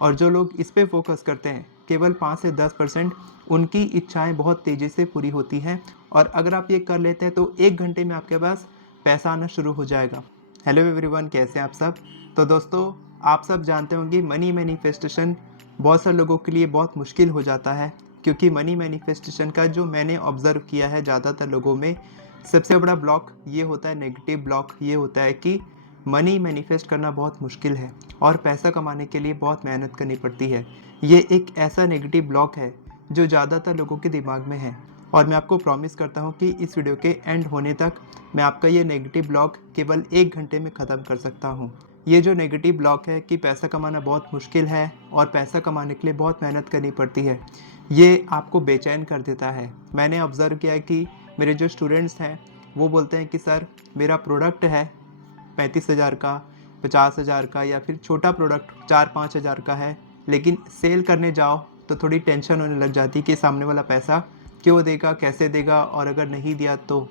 और जो लोग इस पे फोकस करते हैं केवल 5 से 10% उनकी इच्छाएं बहुत तेज़ी से पूरी होती हैं। और अगर आप ये कर लेते हैं तो 1 घंटे में आपके पास पैसा आना शुरू हो जाएगा। हेलो एवरीवन, कैसे हैं आप सब। तो दोस्तों, आप सब जानते होंगे मनी मैनिफेस्टेशन बहुत सारे लोगों के लिए बहुत मुश्किल हो जाता है, क्योंकि मनी मैनिफेस्टेशन का जो मैंने ऑब्ज़र्व किया है ज़्यादातर लोगों में, सबसे बड़ा ब्लॉक ये होता है, नेगेटिव ब्लॉक ये होता है कि मनी मैनिफेस्ट करना बहुत मुश्किल है और पैसा कमाने के लिए बहुत मेहनत करनी पड़ती है। ये एक ऐसा नेगेटिव ब्लॉक है जो ज़्यादातर लोगों के दिमाग में है, और मैं आपको प्रॉमिस करता हूँ कि इस वीडियो के एंड होने तक मैं आपका ये नेगेटिव ब्लॉक केवल 1 घंटे में ख़त्म कर सकता हूँ। ये जो नेगेटिव ब्लॉक है कि पैसा कमाना बहुत मुश्किल है और पैसा कमाने के लिए बहुत मेहनत करनी पड़ती है, ये आपको बेचैन कर देता है। मैंने ऑब्ज़र्व किया है कि मेरे जो स्टूडेंट्स हैं वो बोलते हैं कि सर, मेरा प्रोडक्ट है 35,000 का, 50,000 का, या फिर छोटा प्रोडक्ट 4-5 हज़ार का है, लेकिन सेल करने जाओ तो थोड़ी टेंशन होने लग जाती है कि सामने वाला पैसा क्यों देगा, कैसे देगा, और अगर नहीं दिया तो।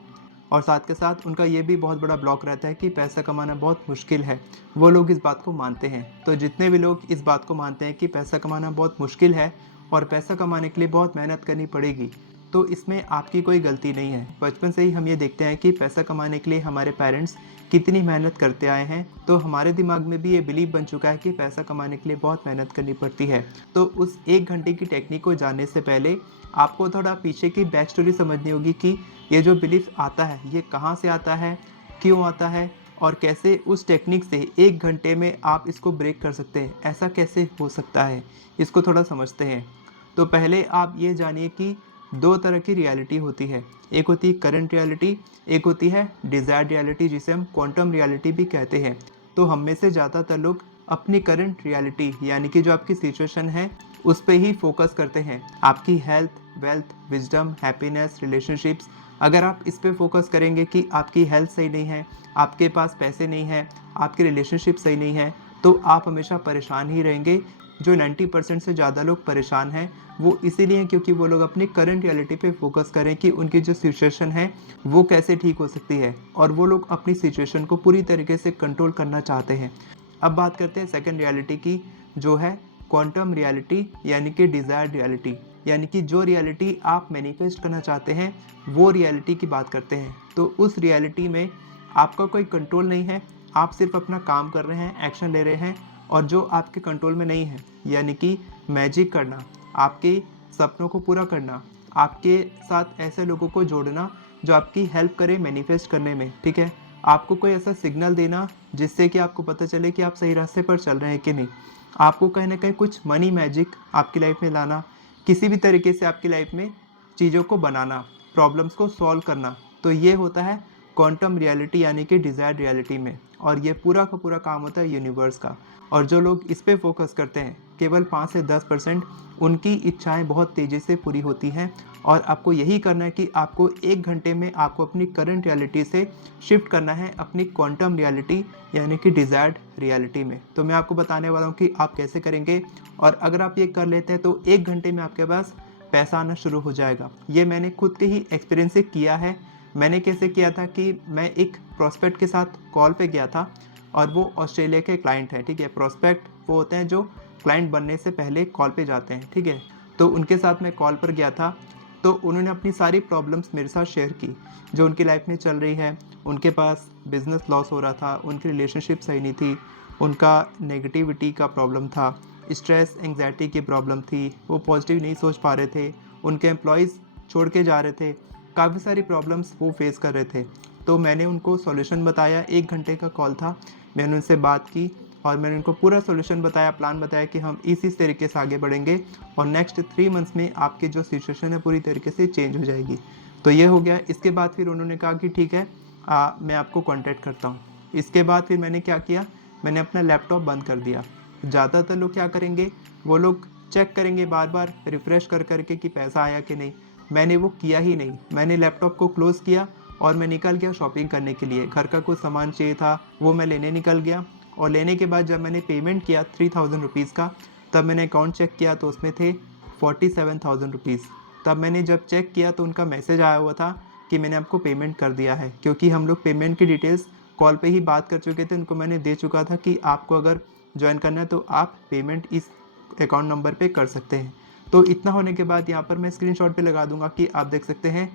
और साथ के साथ उनका ये भी बहुत बड़ा ब्लॉक रहता है कि पैसा कमाना बहुत मुश्किल है। वो लोग इस बात को मानते हैं। तो जितने भी लोग इस बात को मानते हैं कि पैसा कमाना बहुत मुश्किल है और पैसा कमाने के लिए बहुत मेहनत करनी पड़ेगी, तो इसमें आपकी कोई गलती नहीं है। बचपन से ही हम ये देखते हैं कि पैसा कमाने के लिए हमारे पेरेंट्स कितनी मेहनत करते आए हैं, तो हमारे दिमाग में भी ये बिलीव बन चुका है कि पैसा कमाने के लिए बहुत मेहनत करनी पड़ती है। तो उस 1 घंटे की टेक्निक को जानने से पहले आपको थोड़ा पीछे की बैक स्टोरी समझनी होगी कि ये जो बिलीफ आता है ये कहाँ से आता है, क्यों आता है, और कैसे उस टेक्निक से 1 घंटे में आप इसको ब्रेक कर सकते हैं। ऐसा कैसे हो सकता है, इसको थोड़ा समझते हैं। तो पहले आप ये जानिए कि 2 तरह की रियलिटी होती है। एक होती है करंट रियलिटी, एक होती है डिज़ायर्ड रियलिटी, जिसे हम क्वांटम रियलिटी भी कहते हैं। तो हम में से ज़्यादातर लोग अपनी करंट रियलिटी, यानी कि जो आपकी सिचुएशन है, उस पे ही फोकस करते हैं। आपकी health, wealth, wisdom, happiness, relationships, अगर आप इस पे फोकस करेंगे कि आपकी हेल्थ सही नहीं है, आपके पास पैसे नहीं हैं, आपकी रिलेशनशिप सही नहीं है, तो आप हमेशा परेशान ही रहेंगे। जो 90% से ज़्यादा लोग परेशान हैं, वो इसीलिए हैं क्योंकि वो लोग अपनी करंट रियलिटी पे फोकस करें कि उनकी जो सिचुएशन है वो कैसे ठीक हो सकती है, और वो लोग अपनी सिचुएशन को पूरी तरीके से कंट्रोल करना चाहते हैं। अब बात करते हैं सेकंड रियलिटी की, जो है क्वांटम रियलिटी, यानी कि डिज़ायर्ड रियलिटी, यानी कि जो रियलिटी आप मैनिफेस्ट करना चाहते हैं वो रियलिटी की बात करते हैं। तो उस रियलिटी में आपका कोई कंट्रोल नहीं है, आप सिर्फ अपना काम कर रहे हैं, एक्शन ले रहे हैं, और जो आपके कंट्रोल में नहीं है, यानी कि मैजिक करना, आपके सपनों को पूरा करना, आपके साथ ऐसे लोगों को जोड़ना जो आपकी हेल्प करे मैनिफेस्ट करने में, ठीक है। आपको कोई ऐसा सिग्नल देना जिससे कि आपको पता चले कि आप सही रास्ते पर चल रहे हैं कि नहीं। आपको कहीं ना कहीं कुछ मनी मैजिक आपकी लाइफ में लाना, किसी भी तरीके से आपकी लाइफ में चीज़ों को बनाना, प्रॉब्लम्स को सॉल्व करना। तो ये होता है क्वांटम रियलिटी, यानी कि डिज़ायर्ड रियलिटी में। और ये पूरा का पूरा काम होता है यूनिवर्स का। और जो लोग इस पे फोकस करते हैं केवल 5 से 10% उनकी इच्छाएं बहुत तेज़ी से पूरी होती हैं। और आपको यही करना है कि आपको 1 घंटे में आपको अपनी करंट रियलिटी से शिफ्ट करना है अपनी क्वांटम रियलिटी, यानी कि डिज़ायर्ड रियलिटी में। तो मैं आपको बताने वाला हूँ कि आप कैसे करेंगे, और अगर आप ये कर लेते हैं तो 1 घंटे में आपके पास पैसा आना शुरू हो जाएगा। ये मैंने खुद के ही एक्सपीरियंस से किया है। मैंने कैसे किया था कि मैं एक प्रोस्पेक्ट के साथ कॉल पे गया था, और वो ऑस्ट्रेलिया के क्लाइंट हैं, ठीक है। प्रोस्पेक्ट वो होते हैं जो क्लाइंट बनने से पहले कॉल पे जाते हैं, ठीक है। तो उनके साथ मैं कॉल पर गया था, तो उन्होंने अपनी सारी प्रॉब्लम्स मेरे साथ शेयर की जो उनकी लाइफ में चल रही है। उनके पास बिजनेस लॉस हो रहा था, उनकी रिलेशनशिप सही नहीं थी, उनका नेगेटिविटी का प्रॉब्लम था, स्ट्रेस एंग्जाइटी की प्रॉब्लम थी, वो पॉजिटिव नहीं सोच पा रहे थे, उनके एम्प्लॉयज़ छोड़ के जा रहे थे, काफ़ी सारी प्रॉब्लम्स वो फेस कर रहे थे। तो मैंने उनको सॉल्यूशन बताया, 1 घंटे का कॉल था, मैंने उनसे बात की और मैंने उनको पूरा सॉल्यूशन बताया, प्लान बताया कि हम इस तरीके से आगे बढ़ेंगे और नेक्स्ट 3 मंथ्स में आपकी जो सिचुएशन है पूरी तरीके से चेंज हो जाएगी। तो ये हो गया। इसके बाद फिर उन्होंने कहा कि ठीक है, मैं आपको कॉन्टैक्ट करता हूँ। इसके बाद फिर मैंने क्या किया, मैंने अपना लैपटॉप बंद कर दिया। ज़्यादातर लोग क्या करेंगे, वो लोग चेक करेंगे बार बार रिफ़्रेश कर करके कि पैसा आया कि नहीं। मैंने वो किया ही नहीं। मैंने लैपटॉप को क्लोज़ किया और मैं निकल गया शॉपिंग करने के लिए। घर का कुछ सामान चाहिए था, वो मैं लेने निकल गया। और लेने के बाद जब मैंने पेमेंट किया 3000 रुपीज़ का, तब मैंने अकाउंट चेक किया तो उसमें थे 47,000 रुपीज़। तब मैंने जब चेक किया तो उनका मैसेज आया हुआ था कि मैंने आपको पेमेंट कर दिया है, क्योंकि हम लोग पेमेंट की डिटेल्स कॉल पे ही बात कर चुके थे। उनको मैंने दे चुका था कि आपको अगर ज्वाइन करना है तो आप पेमेंट इस अकाउंट नंबर पे कर सकते हैं। तो इतना होने के बाद यहाँ पर मैं स्क्रीनशॉट पे लगा दूंगा कि आप देख सकते हैं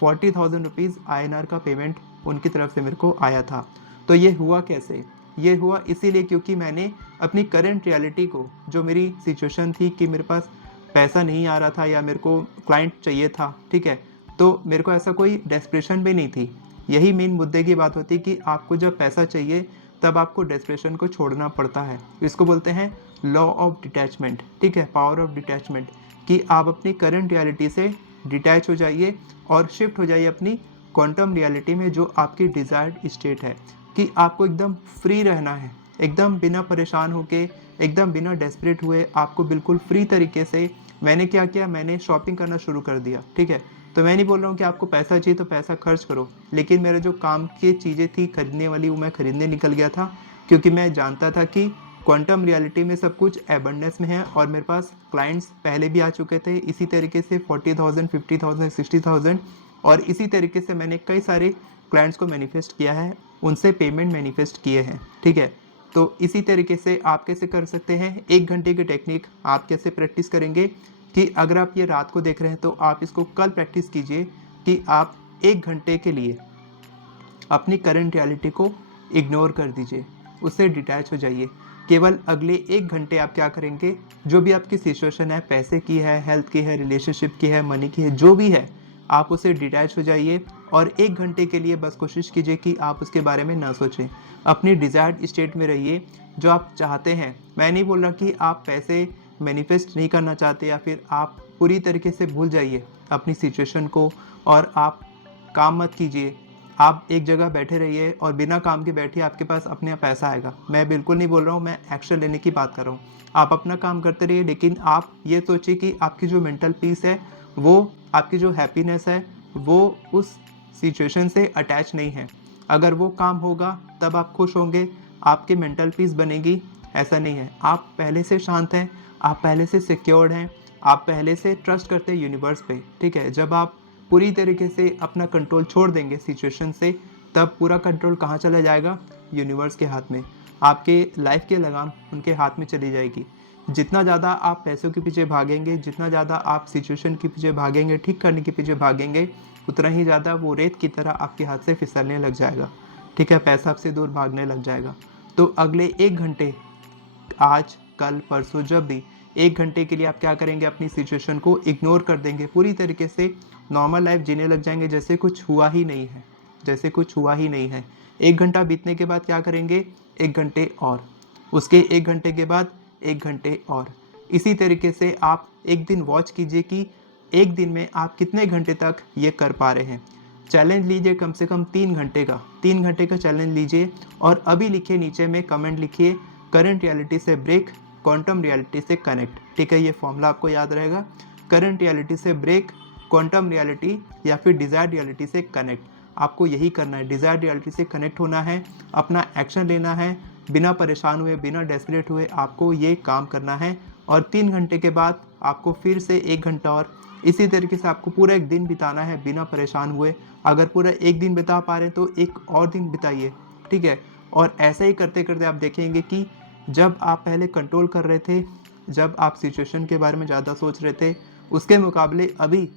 40,000 रुपीज़ INR का पेमेंट उनकी तरफ से मेरे को आया था। तो ये हुआ कैसे? ये हुआ इसीलिए क्योंकि मैंने अपनी करंट रियलिटी को, जो मेरी सिचुएशन थी कि मेरे पास पैसा नहीं आ रहा था या मेरे को क्लाइंट चाहिए था, ठीक है, तो मेरे को ऐसा कोई डेस्परेशन भी नहीं थी। यही मेन मुद्दे की बात होती है कि आपको जब पैसा चाहिए तब आपको डेस्परेशन को छोड़ना पड़ता है। इसको बोलते हैं लॉ ऑफ डिटैचमेंट, ठीक है, पावर ऑफ डिटैचमेंट, कि आप अपनी करंट रियलिटी से डिटैच हो जाइए और शिफ्ट हो जाइए अपनी क्वांटम रियलिटी में, जो आपकी डिज़ायर्ड स्टेट है, कि आपको एकदम फ्री रहना है, एकदम बिना परेशान होके, एकदम बिना डेस्परेट हुए, आपको बिल्कुल फ्री तरीके से। मैंने क्या किया, मैंने शॉपिंग करना शुरू कर दिया, ठीक है। तो मैं नहीं बोल रहा हूँ कि आपको पैसा चाहिए तो पैसा खर्च करो, लेकिन मेरे जो काम की चीज़ें थी खरीदने वाली, वो मैं खरीदने निकल गया था, क्योंकि मैं जानता था कि क्वांटम रियलिटी में सब कुछ एबंडेंस में है और मेरे पास क्लाइंट्स पहले भी आ चुके थे इसी तरीके से 40,000, 50,000, 60,000, और इसी तरीके से मैंने कई सारे क्लाइंट्स को मैनिफेस्ट किया है, उनसे पेमेंट मैनिफेस्ट किए हैं, ठीक है। तो इसी तरीके से आप कैसे कर सकते हैं, 1 घंटे की टेक्निक आप कैसे प्रैक्टिस करेंगे, कि अगर आप ये रात को देख रहे हैं तो आप इसको कल प्रैक्टिस कीजिए कि आप 1 घंटे के लिए अपनी करंट रियलिटी को इग्नोर कर दीजिए, उससे डिटैच हो जाइए। केवल अगले 1 घंटे आप क्या करेंगे, जो भी आपकी सिचुएशन है, पैसे की है, हेल्थ की है, रिलेशनशिप की है, मनी की है, जो भी है, आप उससे डिटैच हो जाइए और 1 घंटे के लिए बस कोशिश कीजिए कि आप उसके बारे में ना सोचें। अपनी डिज़ायर्ड स्टेट में रहिए, जो आप चाहते हैं। मैं नहीं बोल रहा कि आप पैसे मैनिफेस्ट नहीं करना चाहते या फिर आप पूरी तरीके से भूल जाइए अपनी सिचुएशन को और आप काम मत कीजिए। आप एक जगह बैठे रहिए और बिना काम के बैठिए, आपके पास अपने आप पैसा आएगा। मैं बिल्कुल नहीं बोल रहा हूँ, मैं एक्शन लेने की बात कर रहा हूँ। आप अपना काम करते रहिए, लेकिन आप ये सोचिए कि आपकी जो मेंटल पीस है, वो आपकी जो हैप्पीनेस है, वो उस सिचुएशन से अटैच नहीं है। अगर वो काम होगा तब आप खुश होंगे, आपकी मेंटल पीस बनेगी, ऐसा नहीं है। आप पहले से शांत हैं, आप पहले से सिक्योर्ड हैं, आप पहले से ट्रस्ट करते हैं यूनिवर्स पे, ठीक है। जब आप पूरी तरीके से अपना कंट्रोल छोड़ देंगे सिचुएशन से, तब पूरा कंट्रोल कहाँ चला जाएगा, यूनिवर्स के हाथ में। आपके लाइफ की लगाम उनके हाथ में चली जाएगी। जितना ज़्यादा आप पैसों के पीछे भागेंगे, जितना ज़्यादा आप सिचुएशन के पीछे भागेंगे, ठीक करने के पीछे भागेंगे, उतना ही ज़्यादा वो रेत की तरह आपके हाथ से फिसलने लग जाएगा, ठीक है, पैसा आपसे दूर भागने लग जाएगा। तो अगले 1 घंटे, आज, कल, परसों, जब भी 1 घंटे के लिए आप क्या करेंगे, अपनी सिचुएशन को इग्नोर कर देंगे, पूरी तरीके से नॉर्मल लाइफ जीने लग जाएंगे, जैसे कुछ हुआ ही नहीं है, जैसे कुछ हुआ ही नहीं है। 1 घंटा बीतने के बाद क्या करेंगे, 1 घंटे और, उसके 1 घंटे के बाद 1 घंटे और। इसी तरीके से आप एक दिन वॉच कीजिए कि एक दिन में आप कितने घंटे तक ये कर पा रहे हैं। चैलेंज लीजिए कम से कम 3 घंटे का, 3 घंटे का चैलेंज लीजिए और अभी लिखिए, नीचे में कमेंट लिखिए, करंट रियलिटी से ब्रेक, क्वांटम रियलिटी से कनेक्ट, ठीक है। ये फॉर्मूला आपको याद रहेगा, करंट रियलिटी से ब्रेक, क्वांटम रियलिटी या फिर डिज़ायर्ड रियलिटी से कनेक्ट। आपको यही करना है, डिज़ायर्ड रियलिटी से कनेक्ट होना है, अपना एक्शन लेना है, बिना परेशान हुए, बिना डेस्परेट हुए आपको ये काम करना है। और 3 घंटे के बाद आपको फिर से 1 घंटा और, इसी तरीके से आपको पूरा एक दिन बिताना है बिना परेशान हुए। अगर पूरा एक दिन बिता पा रहे हैं तो एक और दिन बिताइए, ठीक है। और ऐसे ही करते करते आप देखेंगे कि जब आप पहले कंट्रोल कर रहे थे, जब आप सिचुएशन के बारे में ज़्यादा सोच रहे थे, उसके मुकाबले अभी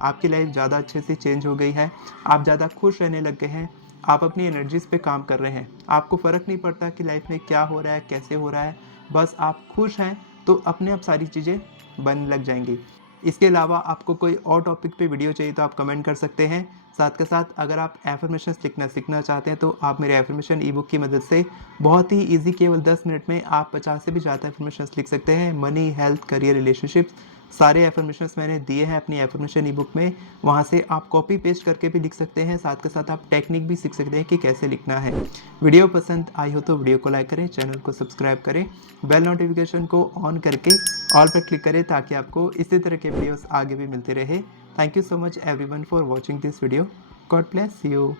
आपकी लाइफ ज़्यादा अच्छे से चेंज हो गई है। आप ज़्यादा खुश रहने लग गए हैं, आप अपनी एनर्जीज़ पे काम कर रहे हैं। आपको फ़र्क नहीं पड़ता कि लाइफ में क्या हो रहा है, कैसे हो रहा है, बस आप खुश हैं तो अपने आप सारी चीज़ें बनने लग जाएंगी। इसके अलावा आपको कोई और टॉपिक पे वीडियो चाहिए तो आप कमेंट कर सकते हैं। साथ के साथ अगर आप एफर्मेशंस लिखना सीखना चाहते हैं तो आप मेरे एफर्मेशन ई बुक की मदद से बहुत ही ईजी, केवल 10 मिनट में आप 50 से भी ज़्यादा एफर्मेशंस लिख सकते हैं। मनी, हेल्थ, करियर, रिलेशनशिप्स, सारे एफर्मेशंस मैंने दिए हैं अपनी एफर्मेशन ई बुक में, वहाँ से आप कॉपी पेस्ट करके भी लिख सकते हैं। साथ के साथ आप टेक्निक भी सीख सकते हैं कि कैसे लिखना है। वीडियो पसंद आई हो तो वीडियो को लाइक करें, चैनल को सब्सक्राइब करें, बेल नोटिफिकेशन को ऑन करके ऑल पर क्लिक करें ताकि आपको इसी तरह के वीडियोस आगे भी मिलते रहे। Thank you so much everyone for watching this video. God bless you.